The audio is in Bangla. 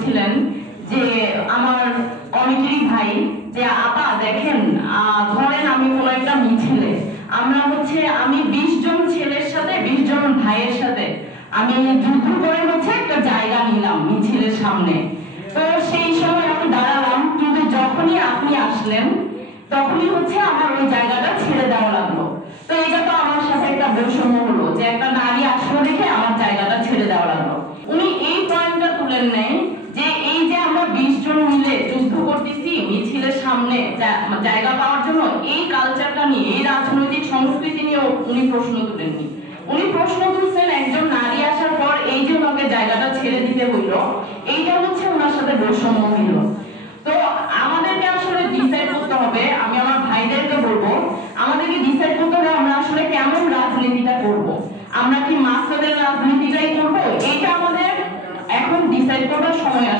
বলছিলেন যে আমার কমিটির ভাই যে আপা দেখেন, ধরেন আমি কোনো একটা মিছিলে, আমি 20 জন ছেলের সাথে 20 জন ভাইয়ের সাথে আমি যুদ্ধ করে একটা জায়গা নিলাম মিছিলের সামনে। তো সেই সময় আমি দাঁড়ালাম, কিন্তু যখনই আপনি আসলেন তখনই আমার ওই জায়গাটা ছেড়ে দেওয়া লাগলো। তো এটা তো আমার সাথে একটা বৈষম্য হলো যে একটা নারী আসলো দেখে আমার জায়গাটা ছেড়ে দেওয়া লাগলো। উনি এই পয়েন্টটা তুলেন নেই যে এই যে আমরা 20 জন মিলে যুদ্ধ করতেছি মিছিলের সামনে জায়গা পাওয়ার জন্য, এই কালচারটা নিয়ে, এই রাজনৈতিক সংস্কৃতি নিয়ে উনি প্রশ্ন তুলেননি। উনি প্রশ্ন তুলছেন একজন নারী আসার পর এই যে ওনাকে জায়গাটা ছেড়ে দিতে হইল, এইটা ওনার সাথে বৈষম্য হইল। তো আমাদেরকে আসলে ডিসাইড করতে হবে, আমি আমার ভাইদেরকে বলবো, আমাদেরকে ডিসাইড করতে হবে আমরা আসলে কেমন রাজনীতিটা করব। আমরা কি মাসলাদের রাজনীতিটাই করব? এটা আমাদের এখন ডিসাইড করার সময় আসছে।